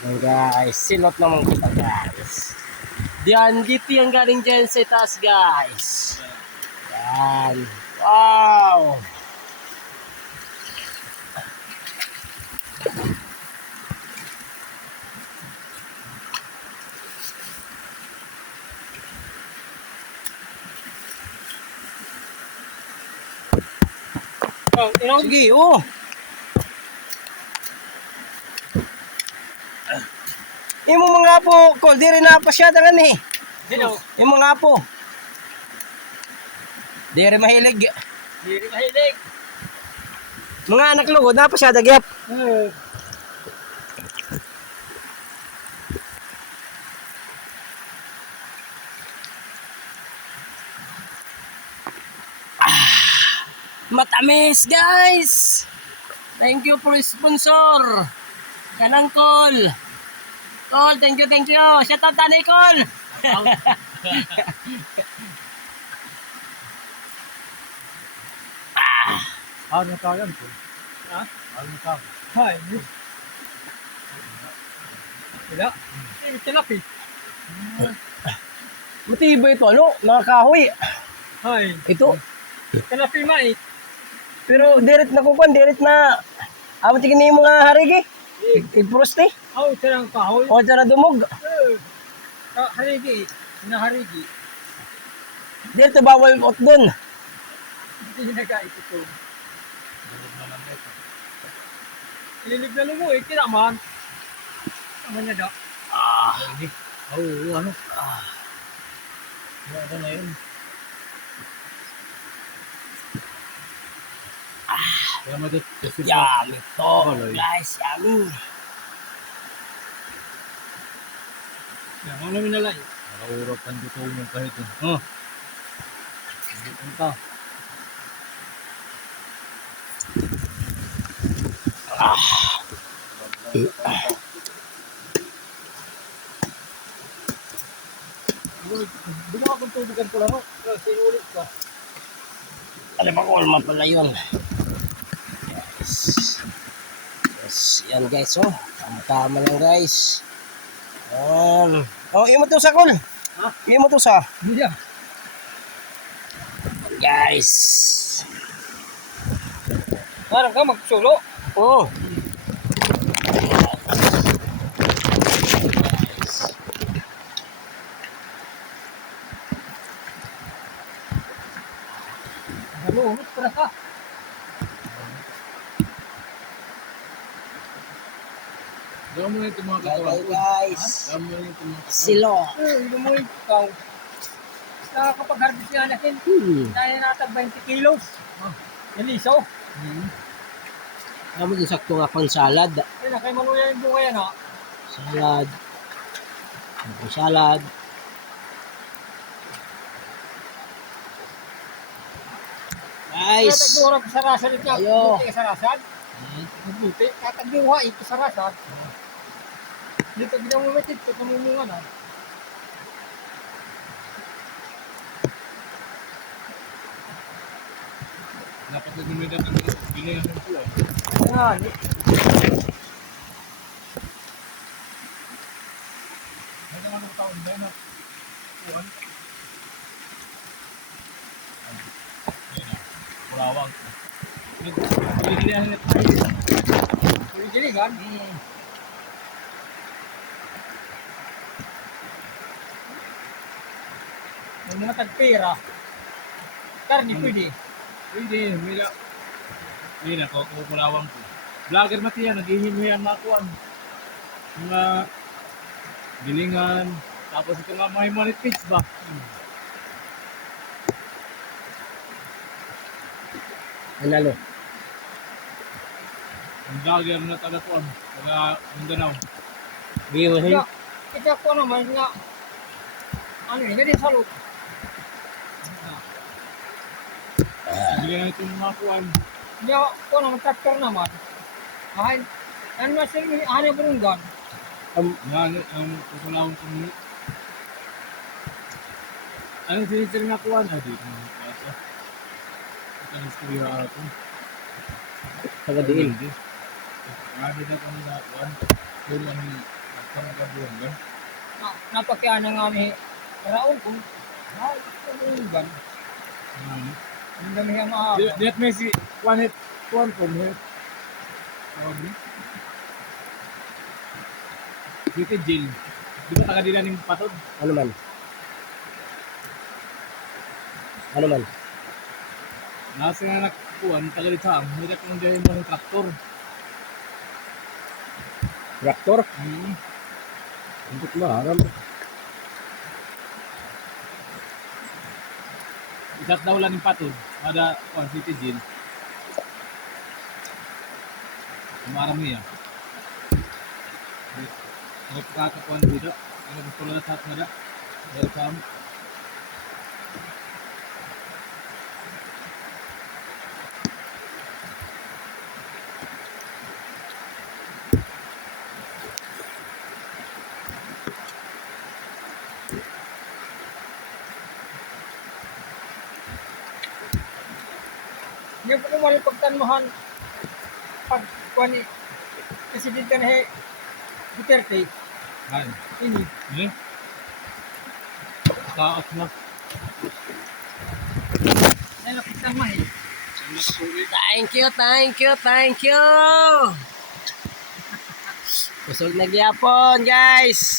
Yan guys, silot naman kita guys. Diyan, dito yung galing dyan sa taas guys. Yan. Wow! Sige, oh! Imo mga apo, kol, di rin napasyadangan eh. Sino? Imo mga apo. Di rin mahilig. Di rin mahilig. Mga anak lugod, napasyadag yap. Matamis guys. Thank you for sponsor. Kanang Kol. Kol, thank you, thank you. Shout out tanay Kol. Ano ka yan? Ha? Ano ka? Hay. Wala. Hindi tinapi. Matibay ito, ano? Nakakahoy. Hay. Ito. Tinapi mai. Pero direct na kukuan, direct na. Amo tingin ni mga harigi. Igproste. Aw, sarang kahoy. O tara dumog. Harigi. Naharigi. Direct bawal ot dun. Hindi nagkait ito. Ililig na lumo eh. Kinaman. Ano niya daw? Ano? Ano na yun? Yummy to. Guys, yummy. Yan, ano namin nalay? Nakaurap ang dito mo kahit yun. Ano ka? Bumawa kong tubugan ko lang. Sinulit ka. Alam ako, ulma pala yun. Yes. Yes, yan guys, oh. Tama lang guys. Oh, imo to sa Kol. Ha? Imo to sa. Hindi ah. Guys. Parang ka magsulo. Oh. Galunod para ka. Gawin mo na itong mga Bye katawan. bye guys. Gawin mo na itong mga katawan. Silo. Lumuwi ikaw. Nakakapag-harvest niya natin. Kaya natag 20 kilos. Yaliso. Amo din sakto nga pang salad. Ayun na, kay Manuya yung bunga yan ha. Salad. Salad. Guys. Tatagduhan ang kasarasan ito. Ayo. Buti kasarasan. Buti. Tatagduhan ang kasarasan. Dito ginamumit ito. Kamumunga na. Dapat na gumidat ang ginayan ng puwan. Ayan. Ano anong taon ba na puwan? Purawang. Ginayan na tayo. Giligan. May mga tagpira. Karni pwede. Hindi, mila. Hindi na, kukulawang ko. Vlogger mati yan, naghihingi ang mga kuwan. Mga bilingan. Tapos ito nga mga humanit pitch ba? Analo. Ang vlogger na taga kuwan. Taga Mindanao. Giwahin. Ito ko naman nga. Ano yun? Ganyan salot. Bilingan ito yung mga kuwan. Hindi ako naman tractor naman. Kahit ano na siya, ano ba rin gan? Yan, ang kukulawang ko muna. Anong sinisir na kuwan? Dito na klasa. Ito ang istorya ako. Taga diin. Grabe na kami na kuwan. Yun ang Parang gabuhan ba? Napakyan na nga ni Raon kung ay, ban. Ang dami ang mahaba. Diyan may si Juan hit. Juan po mo. Dito Jill. Di ba taga nila ng patod? Ano man? Ano man? Nasa nga nakuhan, taga dito sa amin. Hindi ko nang dahil mo ng traktor. Traktor? Hindi ko maharam. Isat daw lang ng patod. Ada Juan City Jill. Umarami niya. Ano kakakuan dito? Ano gusto na sa atin na? Welcome. Hindi ko kumali pagtanmahan pag kuan ni Presidente na Duterte. Ay. Ini. Eh? Taas na. Ay, napagtanmahan. Thank you, thank you, thank you! Kusog na gyapon, guys!